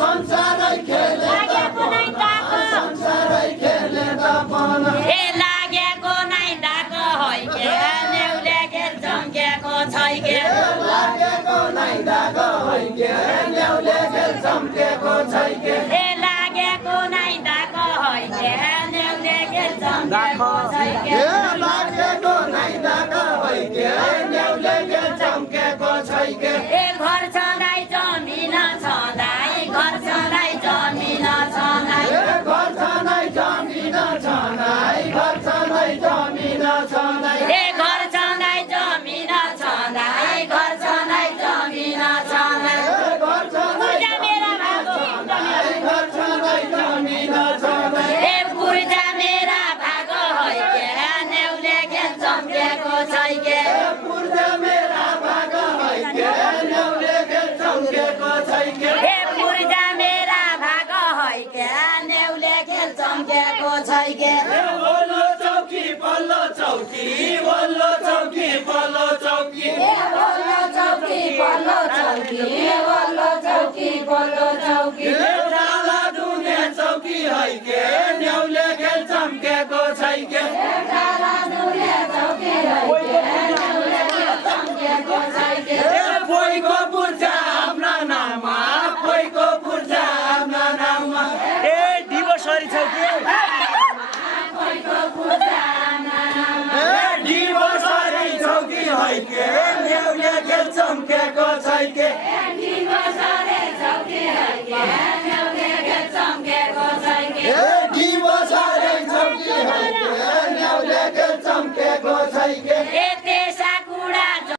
संसारै खेले छैके ए लागेको नाइ दाको हैके न्याउले गेल चम्केको छैके ए लागेको नाइ दाको हैके न्याउले गेल चम्केको छैके ए घर छँदै जमिन छँदै घर छँदै जमिन छँदै ए घर छँदै जमिन छँदै घर छँदै जमिन छँदै ए घर छँदै जमिन छँदै घर छँदै जमिन छँदै घर छँदै मेरा भागो घर छँदै जमिन छँदै ए पुर्जा मेरा भागो हैके न्याउले गेल चम्केको छैके पुर्जा मेरा भाग हैके न्याउले गेल चम्केको छैके ए पुर्जा मेरा भागो हैके न्याउले गेल चम्केको छैके वल्लो चौकी पल्लो चौकी वल्लो चौकी पल्लो चौकी ए वल्लो चौकी पल्लो चौकी वल्लो चौकी पल्लो चौकी डाला दुने चौकी हैके न्याउले गेल चम्केको छैके डाला दुले चौकी हैके न्याउले गेल चम्केको छैके पोइको पुर्जा आफ्ना नाममा पोइको पुर्जा आफ्ना नाममा ए डिभोर्सरी छ के कोइको पुर्जा नाममा डिभोर्सरी चौकी हैके न्याउले गेल चम्केको छैके ए दिवसले चौकी हैके